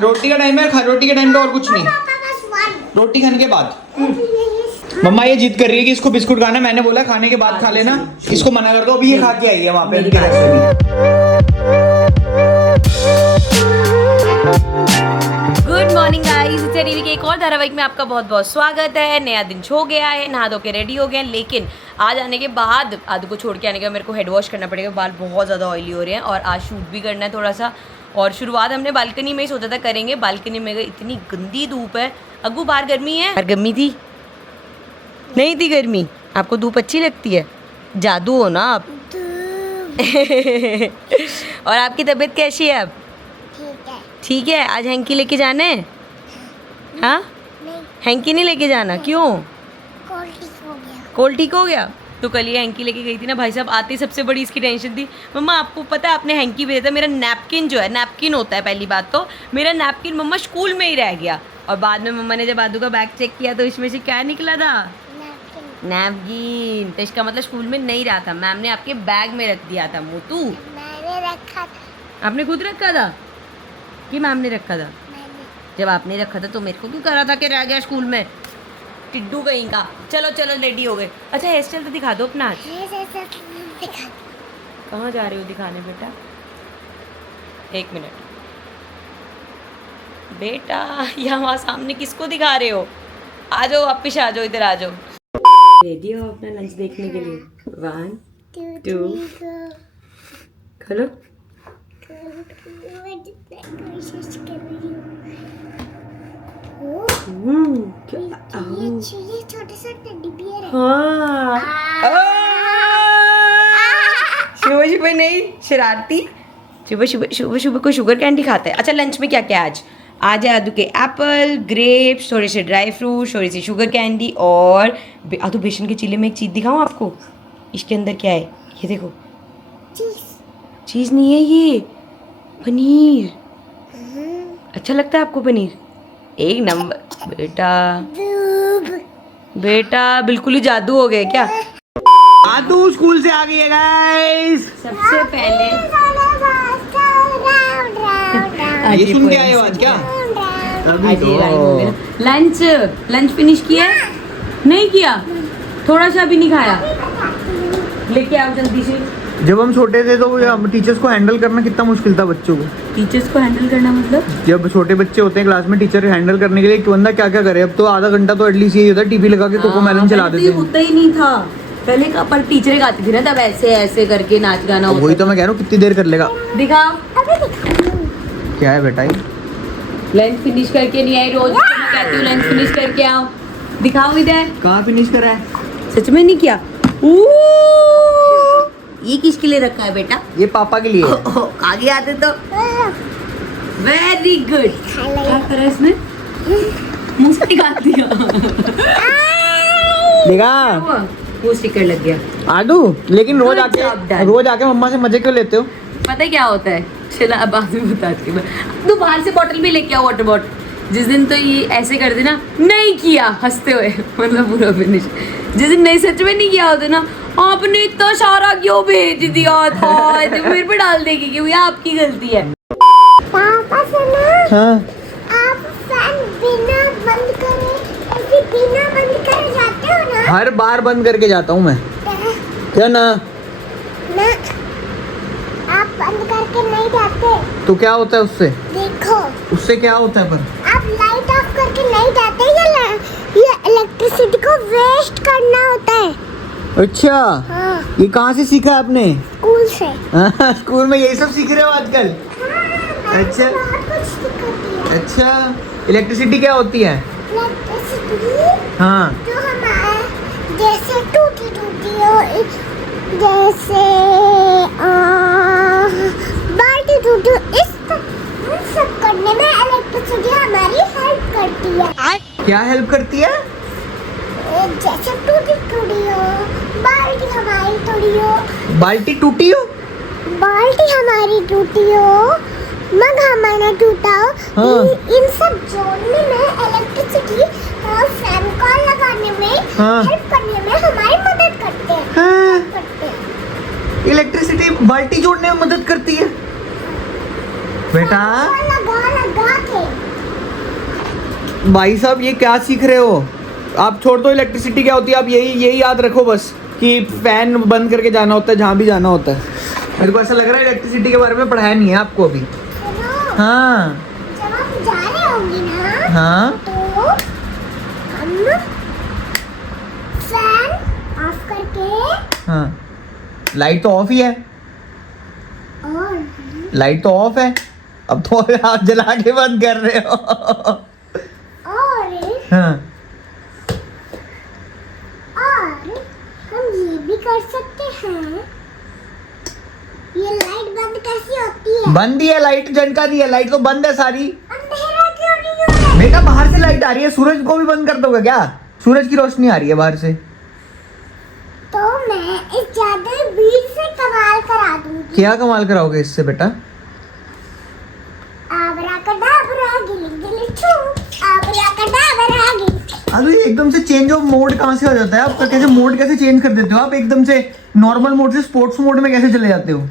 रोटी का टाइम है, रोटी के टाइम पे और कुछ नहीं, रोटी खाने के बाद। मम्मा ये जिद कर रही है कि इसको बिस्कुट खाना है, मैंने बोला खाने के बाद खा लेना, इसको मना कर दो, अभी ये खा के आई है वहाँ पे उनके रास्ते में। गुड मॉर्निंग गाइस, टीवी के एक और धारावाहिक में आपका बहुत बहुत स्वागत है। नया दिन हो गया है, नहा धो के रेडी हो गए हैं, लेकिन आज आने के बाद आदू को छोड़ के आने के बाद मेरे को हेड वॉश करना पड़ेगा, बाल बहुत ज़्यादा ऑयली हो रहे हैं और आज शूट भी करना है थोड़ा सा। और शुरुआत हमने बालकनी में ही सोचा था करेंगे, बालकनी में इतनी गंदी धूप है। अग्गू बाहर गर्मी है, गर्मी थी नहीं थी गर्मी? आपको धूप अच्छी लगती है? जादू हो ना आप। और आपकी तबीयत कैसी है अब? ठीक है। आज हैंकी लेके जाना है? हाँ, हैंकी नहीं लेके जाना, क्यों? कोल्ड ठीक हो गया? तो कल ये हैंकी लेके गई थी ना भाई साहब, आते ही सबसे बड़ी इसकी टेंशन थी, मम्मा आपको पता है आपने हैंकी भेजा था, मेरा नैपकिन जो है, नैपकिन होता है पहली बात तो, मेरा नैपकिन मम्मा स्कूल में ही रह गया। और बाद में मम्मा ने जब आदू का बैग चेक किया तो इसमें से क्या निकला था? नैपकिन। तो इसका मतलब स्कूल में नहीं रहा था, मैम ने आपके बैग में रख दिया था। मोटू मैंने रखा था। आपने खुद रखा था कि मैम ने रखा था? जब आपने रखा था तो मेरे को क्यों करा था कि रह गया स्कूल में? टिड्डू कहीं का। चलो चलो रेडी हो गए। अच्छा हेयर स्टाइल तो दिखा दो अपना। कहाँ जा रहे हो दिखाने बेटा? एक मिनट बेटा, यहाँ वहाँ सामने किसको दिखा रहे हो? आ जाओ वापिस, आ जाओ इधर आ जाओ। रेडी हो अपना लंच देखने के लिए? 1 2 खलो। ये छोटे से टेडी बियर है। हाँ। सुबह सुबह नहीं, शरारती। सुबह को शुगर कैंडी खाता है। अच्छा लंच में क्या क्या आज है आदू के एप्पल, ग्रेप्स, थोड़े से ड्राई फ्रूट, थोड़ी सी शुगर कैंडी और आदू बेसन के चीले में एक चीज़ दिखाऊं आपको? इसके अंदर क्या है ये देखो। चीज़ नहीं है ये, पनीर। अच्छा लगता है आपको पनीर? एक नंबर बेटा बिल्कुल ही जादू हो गया क्या? आदू स्कूल से आ गई है गाइस। सबसे पहले ये सुन के आए हो आज क्या? लंच फिनिश किया? नहीं किया? थोड़ा सा भी नहीं खाया? लेके आओ जल्दी से। जब हम छोटे थे तो हम टीचर्स को हैंडल करना कितना मुश्किल था बच्चों को। टीचर्स को हैंडल करना मतलब? जब छोटे बच्चे होते हैं क्लास में, टीचर हैंडल करने के लिए एक बंदा क्या क्या करे। अब तो आधा घंटा तो एटलीस्ट यही होता है, टीवी लगा के कोको मेलन चला देते हैं। होता ही नहीं था पहले का, पर टीचरें गाती थी ना तब ऐसे ऐसे करके नाच गाना होता। वही तो मैं कह रहा हूँ, कितनी देर कर लेगा? दिखाओ क्या है बेटा? लंच फिनिश करके नहीं आई, रोज मैं कहती हूँ लंच फिनिश करके आओ। दिखाओ इधर। कहाँ फिनिश करा है? सच में नहीं किया? ये किसके लिए रखा है बेटा? ये पापा के लिए। आगे आते तो वेरी गुड। क्या करा इसने? मुंह से निकाल दिया। देखा? वो स्टिकर लग गया। आदू लेकिन रोज Good job, आके Dad. मम्मा से मजे क्यों लेते हो? पता है क्या होता है? चला अब बाद में बताती हूँ। तो बाहर से बॉटल भी लेके आओ, वाटर बॉटल। जिस दिन तो ये ऐसे कर देना, नहीं किया हंसते हुए, मतलब पूरा फिनिश। जिस दिन नहीं सच में नहीं किया होता ना, आपने इतना सारा क्यों भेज दिया था, जो मेरे पे डाल देगी कि भैया आपकी गलती है। पापा सुनो। हाँ। आप फैन बिना बंद करे, ऐसे बिना बंद करे जाते हो ना? हर बार बंद करके जाता हूँ मैं। क्या ना? ना, आप बंद करके नहीं जाते। तो क्या होता है उससे? देखो, उससे क्या होता है? पर आप लाइट ऑफ करके नहीं जाते। ये इलेक्ट्रिसिटी को वेस्ट करना होता है। अच्छा। हाँ, ये कहाँ से सीखा आपने? स्कूल से। स्कूल में यही सब सीख रहे हो आजकल? अच्छा। बहुत कुछ सिखाती है। अच्छा, इलेक्ट्रिसिटी क्या होती है? इलेक्ट्रिसिटी हाँ। जो हमारे जैसे टूटी हो, जैसे बाल्टी टूटी हो, इस सब करने में इलेक्ट्रिसिटी हमारी हेल्प करती है। क्या हेल्प करती है? जैसे टूटी हो, बाल्टी हमारी टूटी हो, बाल्टी टूटी हो, बाल्टी हमारी टूटी हो, मग हमारा टूटा हो, हाँ। इन सब जोड़ने में इलेक्ट्रिसिटी और फैन कॉल लगाने में, हाँ। हेल्प करने में हमारी मदद करते हैं। हाँ। करते हैं। इलेक्ट्रिसिटी बाल्टी जोड़ने में मदद करती है बेटा। लगा के भाई साहब ये क्या सीख रहे हो आप? छोड़ दो इलेक्ट्रिसिटी क्या होती है, आप यही याद रखो बस कि फैन बंद करके जाना होता है जहाँ भी जाना होता है। मेरे को ऐसा लग रहा है इलेक्ट्रिसिटी के बारे में पढ़ाया नहीं है आपको अभी। सुनो, हाँ जब हम जा रहे होंगे ना, हाँ तो हम फैन ऑफ करके हाँ, लाइट तो ऑफ ही है, और लाइट तो ऑफ है, अब तो आप जला के बंद कर रहे हो। हाँ और हम ये भी कर सकते हैं, ये लाइट बंद कैसी होती है? बंद ही है लाइट, जनका दी है लाइट तो बंद है सारी। अंधेरा क्यों नहीं हो रहा है? बेटा बाहर से लाइट आ रही है, सूरज को भी बंद कर दोगे क्या? सूरज की रोशनी आ रही है बाहर से। तो मैं इस जादुई बीज से कमाल करा दूंगी। क्या कमाल कराओगे इससे बेटा? आबराकडाबरा गिली गिली छू, आबराकडाबरा गिली। अरे एकदम से चेंज ऑफ मोड कहाँ से हो जाता है आपका? कैसे मोड कैसे चेंज कर देते हो आप? एकदम से नॉर्मल मोड से स्पोर्ट्स मोड में कैसे चले जाते हो?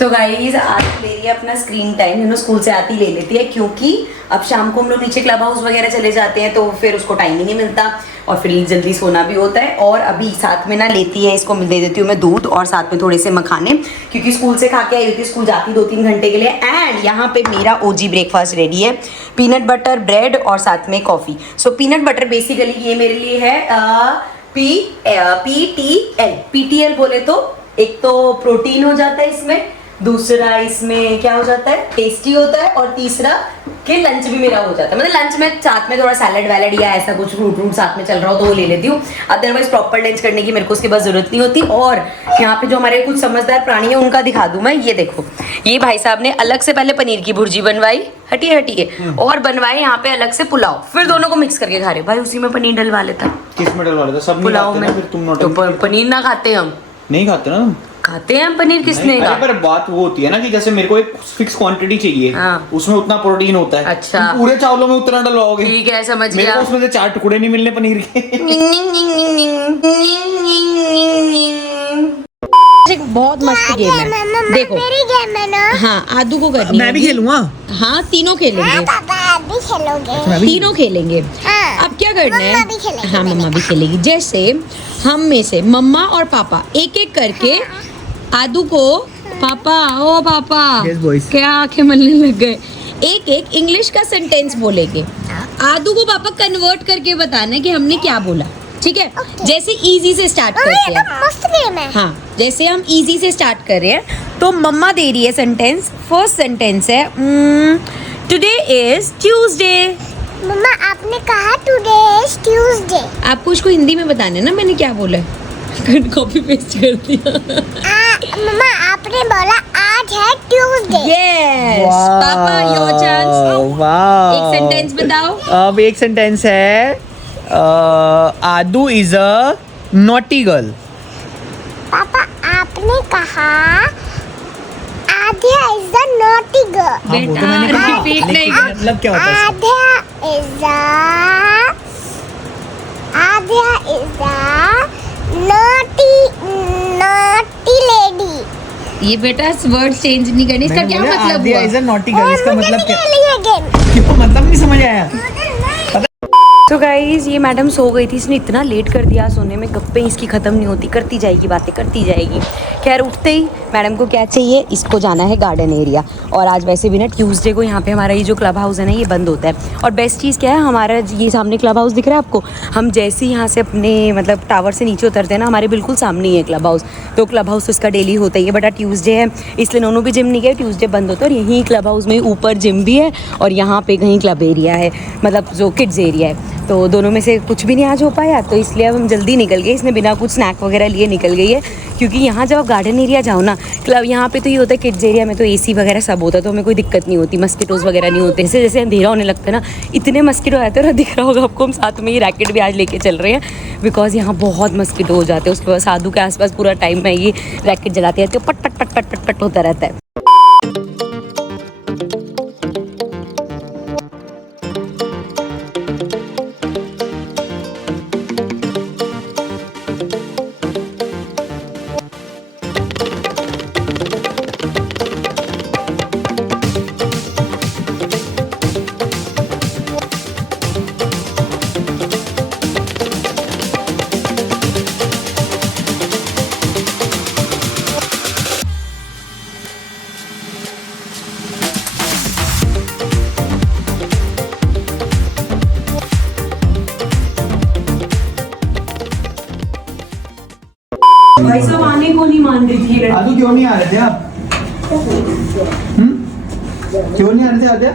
तो गाइज आज ले रही है अपना screen time, you know school से आती ले लेती है, क्योंकि अब शाम को हम लोग नीचे क्लब हाउस वगैरह चले जाते हैं तो फिर उसको टाइम ही नहीं मिलता और फिर जल्दी सोना भी होता है। और अभी साथ में ना लेती है, इसको दे देती हूँ मैं दूध और साथ में थोड़े से मखाने, क्योंकि स्कूल से खा के आई होती है, स्कूल जाती 2-3 घंटे के लिए। एंड यहाँ पे मेरा ओजी ब्रेकफास्ट रेडी है, पीनट बटर ब्रेड और साथ में कॉफ़ी। सो पीनट बटर बेसिकली ये मेरे लिए है PTL बोले तो, एक तो प्रोटीन हो जाता है इसमें, दूसरा इसमें क्या हो जाता है, टेस्टी होता है, और तीसरा कि लंच भी मेरा हो जाता है। मतलब लंच में साथ में थोड़ा सैलड वैलड या ऐसा कुछ फ्रूट साथ में चल रहा हो तो वो ले लेती हूँ, अदरवाइज प्रॉपर लंच करने की मेरे को उसके बाद जरूरत नहीं होती। और यहाँ पे जो हमारे कुछ समझदार प्राणी है उनका दिखा दूं मैं, ये देखो, ये भाई साहब ने अलग से पहले पनीर की भुर्जी बनवाई, हटिए और बनवाए यहाँ पे अलग से पुलाव, फिर दोनों को मिक्स करके खा रहे। भाई उसी में पनीर डलवा लेता, किस में डलवा लेता? सब पुलाव में। तो पनीर ना खाते हम, नहीं खाते ना तुम? खाते हैं हम पनीर, किसने कहा? पर बात वो होती है ना कि जैसे मेरे को एक फिक्स क्वांटिटी चाहिए, हाँ। उसमें उतना प्रोटीन होता है। अच्छा। तुम पूरे चावलों में उतना डलवाओगे? ठीक है, समझ मेरे गया। को उसमें से 4 टुकड़े नहीं मिलने पनीर के। एक बहुत मस्त गेम है, देखो। मेरी गेम है ना? हाँ आदू को करनी मैं भी होगी। खेलूंगा। हाँ तीनों हाँ खेलेंगे, पापा आप भी खेलोगे? तीनों खेलेंगे। हाँ। अब क्या करना है? मम्मा भी खेलेगी हाँ मम्मा भी खेलेगी। जैसे हम में से मम्मा और पापा एक एक करके आदू को, पापा ओ पापा, Yes, boys. क्या आंखें मलने लग गए, एक एक इंग्लिश का सेंटेंस बोलेंगे। आदू को पापा कन्वर्ट करके बताना है कि हमने क्या बोला, ठीक है? Okay. जैसे इजी से स्टार्ट मम्मा करते ये हैं। तो मस्त गेम है। हाँ जैसे हम इजी से स्टार्ट कर रहे हैं तो मम्मा दे रही है सेंटेंस। फर्स्ट सेंटेंस है टुडे इज ट्यूसडे। मम्मा आपने कहा टुडे इज ट्यूसडे। आपको उसको हिंदी में बताना है ना मैंने क्या बोला है। कॉपी पेस्ट कर दिया। मम्मा आपने बोला आज है Tuesday. Yes papa your chance, एक सेंटेंस बताओ। अब एक सेंटेंस है, आदू इज अ नॉटी गर्ल। पापा आपने कहा आध्या इज द नॉटी गर्ल। बेटा रिपीट नहीं कर। मतलब क्या होता है? आध्या इज द नॉटी लेडी। ये बेटा वर्ड चेंज नहीं करनी, इसका क्या मतलब हुआ? इज अ नॉटी गर्ल, इसका मुझे मतलब क्या? नहीं है गेम। क्यों मतलब नहीं समझ आया? तो गाइज ये मैडम सो गई थी, इसने इतना लेट कर दिया सोने में, गप्पे इसकी ख़त्म नहीं होती, करती जाएगी बातें करती जाएगी। खैर उठते ही मैडम को क्या चाहिए, इसको जाना है गार्डन एरिया। और आज वैसे भी ना ट्यूसडे को यहाँ पे हमारा ये जो क्लब हाउस है ना ये बंद होता है। और बेस्ट चीज़ क्या है, हमारा ये सामने क्लब हाउस दिख रहा है आपको, हम जैसे ही यहाँ से अपने मतलब टावर से नीचे उतरते हैं ना, हमारे बिल्कुल सामने ही है क्लब हाउस। तो क्लब हाउस उसका डेली होता ही है, बट ट्यूसडे है इसलिए नोनू भी जिम नहीं गए, ट्यूसडे बंद होता है। और यहीं क्लब हाउस में ऊपर जिम भी है और यहाँ पे कहीं क्लब एरिया है, मतलब जो किड्स एरिया है। तो दोनों में से कुछ भी नहीं आज हो पाया, तो इसलिए अब हम जल्दी निकल गए। इसने बिना कुछ स्नैक वगैरह लिए निकल गई है, क्योंकि यहाँ जब आप गार्डन एरिया जाओ ना, क्लब यहाँ पे तो ये होता है किड्स एरिया में तो एसी वगैरह सब होता है, तो हमें कोई दिक्कत नहीं होती, मस्किटोज वगैरह नहीं होते। जैसे जैसे अंधेरा होने लगता है ना, इतने मस्किटो आते हैं, और दिख रहा होगा आपको, हम साथ में ये रैकेट भी आज लेके चल रहे हैं, बिकॉज यहाँ बहुत मस्किटो हो जाते हैं। उसके बाद साधु के आसपास पूरा टाइम में ये रैकेट जलाते रहते हो, पट पट पट पट पट पट होता रहता है। भाई साहब आने को नहीं मान रही थी आदू क्यों नहीं आ रहे थे आप? क्यों नहीं आ रहे थे आद्या?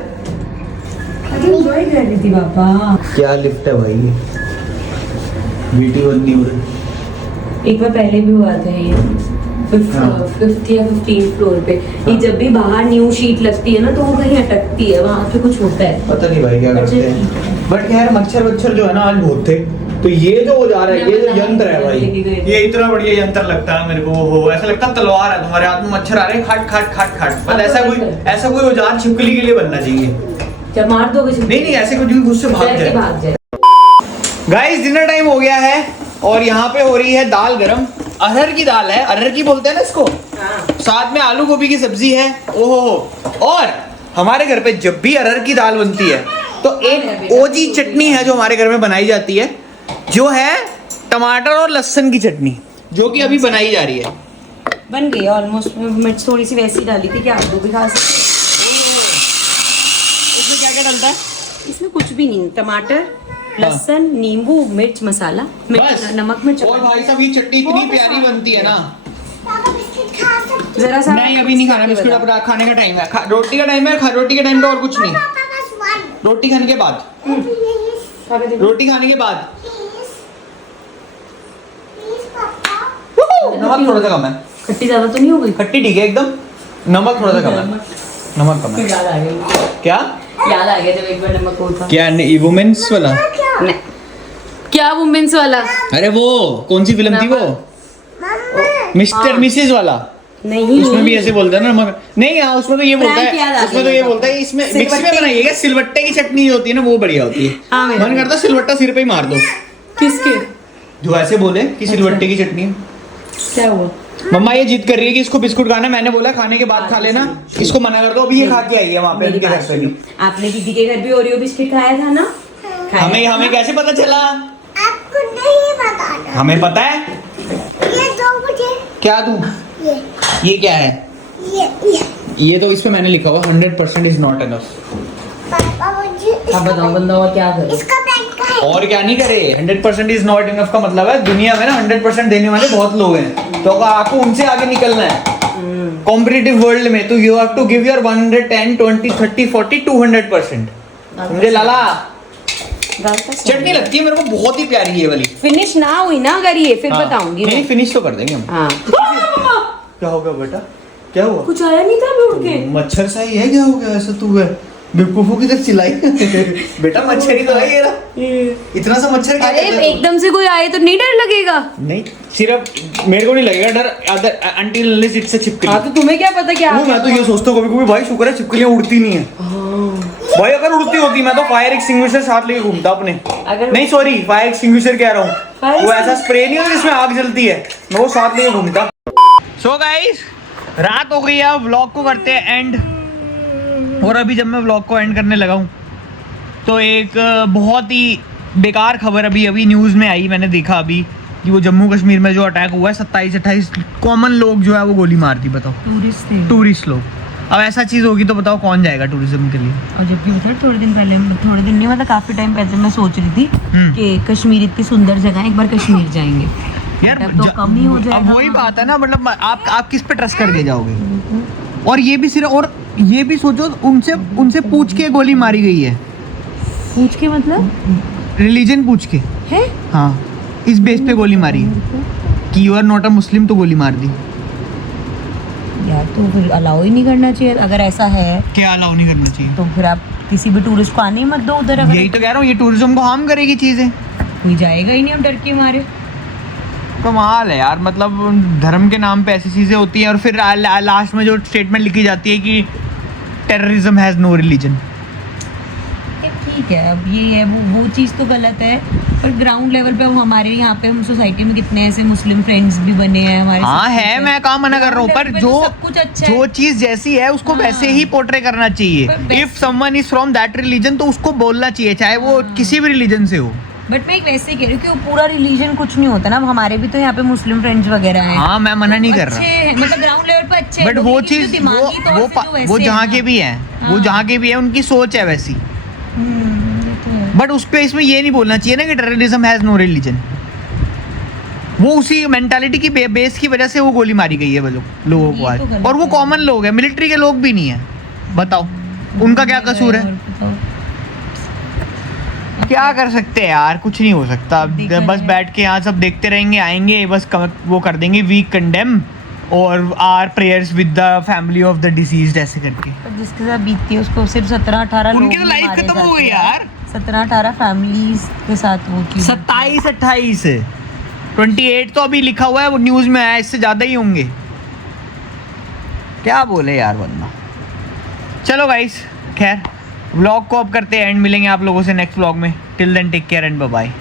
एंजॉय कर रही थी पापा। क्या लिफ्ट है भाई ये, बीटी बननी हो रही। एक बार पहले भी हुआ था ये हाँ। 5th या 15th फ्लोर पे। ये जब भी बाहर न्यू शीट लगती है ना तो वो कहीं अटकती है, वहाँ पे कुछ होता है। पता नहीं भाई क्या करते हैं, बट यार मच्छर वच्छर जो है ना आज बहुत थे। तो ये जो हो जा रहा है, ये जो यंत्र है भाई, ये इतना बढ़िया यंत्र लगता है मेरे को। वो ऐसा लगता है तलवार है, तुम्हारे हाथ में मच्छर आ रहे हैं, खाट खाट खाट खाट। पर ऐसा कोई औजार छिपकली के लिए बनना चाहिए। जब मार दोगे नहीं ऐसे कुछ भी उससे भाग जाए। गाइस डिनर टाइम हो गया है और यहाँ पे हो रही है दाल गरम। अरहर की दाल है, अरहर की बोलते हैं ना इसको। साथ में आलू गोभी की सब्जी है। ओहो। और हमारे घर पे जब भी अरहर की दाल बनती है तो एक ओजी चटनी है जो हमारे घर में बनाई जाती है, जो है टमाटर और लहसुन की चटनी, जो कि अभी बनाई जा रही है। बन गई ऑलमोस्ट। मिर्च थोड़ी सी वैसी डाली थी कि आप लोग भी खा सकते। इसमें क्या क्या डलता है? इसमें कुछ भी नहीं, टमाटर लहसुन नींबू मिर्च मसाला नमक मिर्च। और भाई साहब ये चटनी इतनी प्यारी बनती है ना। पापा बिस्किट खा सकते जरा सा नहीं अभी नहीं खाना बिस्कुट, अब खाने का टाइम है। रोटी का टाइम है, रोटी के टाइम पे और कुछ नहीं। पापा बस वन रोटी खाने के बाद, प्लीज रोटी खाने के बाद। प्लीज पापा नमक थोड़ा सा कम है। खट्टी ज्यादा तो नहीं हो गई? खट्टी ठीक है एकदम, नमक थोड़ा सा कम है। नमक कम है। याद आ गया, क्या याद आ गया जब एक बार नमक होता। क्या वुमेन्स वाला? नहीं। क्या वुमेन्स वाला? अरे वो कौन सी फिल्म थी वो? मिस्टर मिसेज वाला। नहीं उसमें भी ऐसे बोलता है ना नमक। नहीं हाँ उसमें तो ये बोलता Prank याद आ है, उसमें तो गया ये मेरे को। बोलता है इसमें मिक्स में सिलवट्टे बनाई है। सिलवट्टे की चटनी जो होती है ना वो बढ़िया होती है। हाँ, मेरा मन करता है सिलवट्टा सिर पे ही मार दो। किसके? जो ऐसे बोले कि सिलवट्टे की चटनी है। क्या हुआ? मम्मा ये जिद कर रही है कि इसको बिस्कुट खाना है। मैंने बोला खाने के बाद खा लेना, इसको मना कर दो। अभी ये खा के आई है वहाँ पे मेरी उनके बात घर पे भी। सुनो। आपने दीदी के घर भी ओरियो बिस्किट खाया था ना? खाया हमें कैसे पता चला? आपको नहीं बताना। हमें पता है। ये दो मुझे। क्या दूं? ये क्या है? ये तो इस पे मैंने लिखा हुआ 100% इज नॉट इनफ। पापा मुझे अब बताओ बंदा और क्या करे? इसका पैक का है। और क्या नहीं करे। 100% इज नॉट इनफ का मतलब है दुनिया में ना 100% देने वाले बहुत लोग हैं, तो आपको उनसे आगे निकलना है कॉम्पिटिटिव वर्ल्ड में। तो you have to give your 110 20 30 40 200%। समझे लाला? चटनी लगती है मेरे को बहुत ही प्यारी ये वाली। फिनिश ना हुई ना अगर ये फिर हाँ, बताऊंगी नहीं मैं। फिनिश तो कर देंगे हम। हाँ क्या हो गया बेटा? क्या हुआ? कुछ आया नहीं था अभी उठ के। मच्छर सा ही है, क्या हो गया ऐसा? तू है बेवकूफों की तरह चिल्लाई। बेटा मच्छर ही तो है ये रहा। इतना सा मच्छर क्या अरे करता है तू? एकदम से कोई आए तो नहीं डर लगेगा? नहीं सिर्फ मेरे को नहीं लगेगा डर, other until unless it's a छिपकली। हाँ तो तुम्हें क्या पता क्या? वो मैं तो ये सोचता हूँ कभी कभी भाई शुक्र है छिपकलियां उड़ती नहीं है। भाई अगर उड़ती होती मैं तो फायर एक्सटिंग्विशर साथ लेके घूमता अपने। अगर- नहीं सॉरी फायर एक्सटिंग्विशर कह रहा हूँ, Fire वो ऐसा स्प्रे नहीं होता जिसमें आग जलती है, मैं वो साथ लेके घूमता। सो गाइस रात हो गई है, व्लॉग को करते हैं एंड। और अभी जब मैं व्लॉग को एंड करने लगा हूँ तो एक बहुत ही बेकार खबर अभी न्यूज़ में आई। मैंने देखा अभी कि वो जम्मू कश्मीर में जो अटैक हुआ है 27-28 कॉमन लोग जो है वो गोली मार दी। बताओ टूरिस्ट थे। टूरिस्ट लोग। अब ऐसा चीज़ होगी तो बताओ कौन जाएगा टूरिज्म के लिए? और जबकि उधर थोड़े दिन नहीं मतलब काफी टाइम पहले मैं सोच रही थी कि कश्मीर इतनी सुंदर जगह है, एक बार कश्मीर जाएंगे। यार तब तो कम ही हो जाएगा। अब वही बात है ना, मतलब आप किस पे ट्रस्ट करके जाओगे? और ये भी सिर्फ, और ये भी सोचो उनसे पूछ के गोली मारी गई है। पूछ के मतलब? रिलीजन पूछ के है? हाँ, इस बेस पे गोली मारी कि यू आर नॉट अ मुस्लिम तो गोली मार दी। यार तो फिर अलाउ ही नहीं करना चाहिए अगर ऐसा है। क्या अलाउ नहीं करना चाहिए? तो फिर आप किसी भी टूरिस्ट को आने ही मत दो उधर। अगर यही तो कह रहा हूँ, ये टूरिज्म को हार्म करेगी चीजें। कोई जाएगा ही नहीं अब डर के मारे। कमाल है यार, मतलब धर्म के नाम पे ऐसी चीजें होती हैं और फिर लास्ट में जो स्टेटमेंट लिखी जाती है कि टेररिज्म हैज नो रिलीजन। ठीक है अब ये है वो चीज़ तो गलत है, पर ग्राउंड लेवल पे अब हमारे यहाँ पे हम सोसाइटी में कितने ऐसे मुस्लिम फ्रेंड्स भी बने हैं हमारे। हाँ है, मैं कहाँ मना कर रहा हूँ, पर Ground level पे जो तो सब कुछ अच्छा है। जो चीज जैसी है उसको हाँ। वैसे ही पोर्ट्रे करना चाहिए। पर best- if someone is from that religion तो उसको बोलना चाहिए, चाहे वो किसी भी रिलीजन से हो। बट मैं एक वैसे कह रही हूँ कि वो पूरा रिलीजन कुछ नहीं होता ना। अब हमारे भी तो यहाँ पे मुस्लिम फ्रेंड्स वगैरह हैं। हाँ मैं मना नहीं कर अच्छे रहा, हैं, मतलब ग्राउंड लेवल पे अच्छे हैं बट लोग, वो लेकिन जो चीज दिमागी तौर से जो वैसे वो हैं जहाँ ना। के भी हैं, वो हाँ। जहाँ के भी हैं उनकी सोच है वैसी। ये तो है। बट उस पे इसमें ये नहीं बोलना चाहिए ना कि टेररिज्म हैज नो रिलीजन। वो उसी मेंटालिटी की बेस की वजह से वो गोली मारी गई है वो लोगों को ये आज। तो गलत और वो है। कॉमन लोग हैं, मिलिट्री के लोग भी नहीं है। बताओ उनका क्या कसूर है? क्या कर सकते हैं यार, कुछ नहीं हो सकता। देखा बस जाए। बैठ के यहाँ सब देखते रहेंगे, आएंगे बस वो कर देंगे वीक कंडेम और our prayers with the family of the deceased ऐसे करके। पर जिसके साथ बीतती है उसको सिर्फ 17-18 लोग उनकी तो ही लाइफ मारे खत्म हो जाते गई हैं। यार। 17-18 फैमिलीज के साथ वो चीज 27-28 28 तो अभी लिखा हुआ है, वो न्यूज में आया, इससे ज्यादा ही होंगे। क्या बोले यार बंदा। चलो गाइस, खैर व्लॉग को अब करते हैं एंड, मिलेंगे आप लोगों से नेक्स्ट व्लॉग में। Till then take care and bye bye.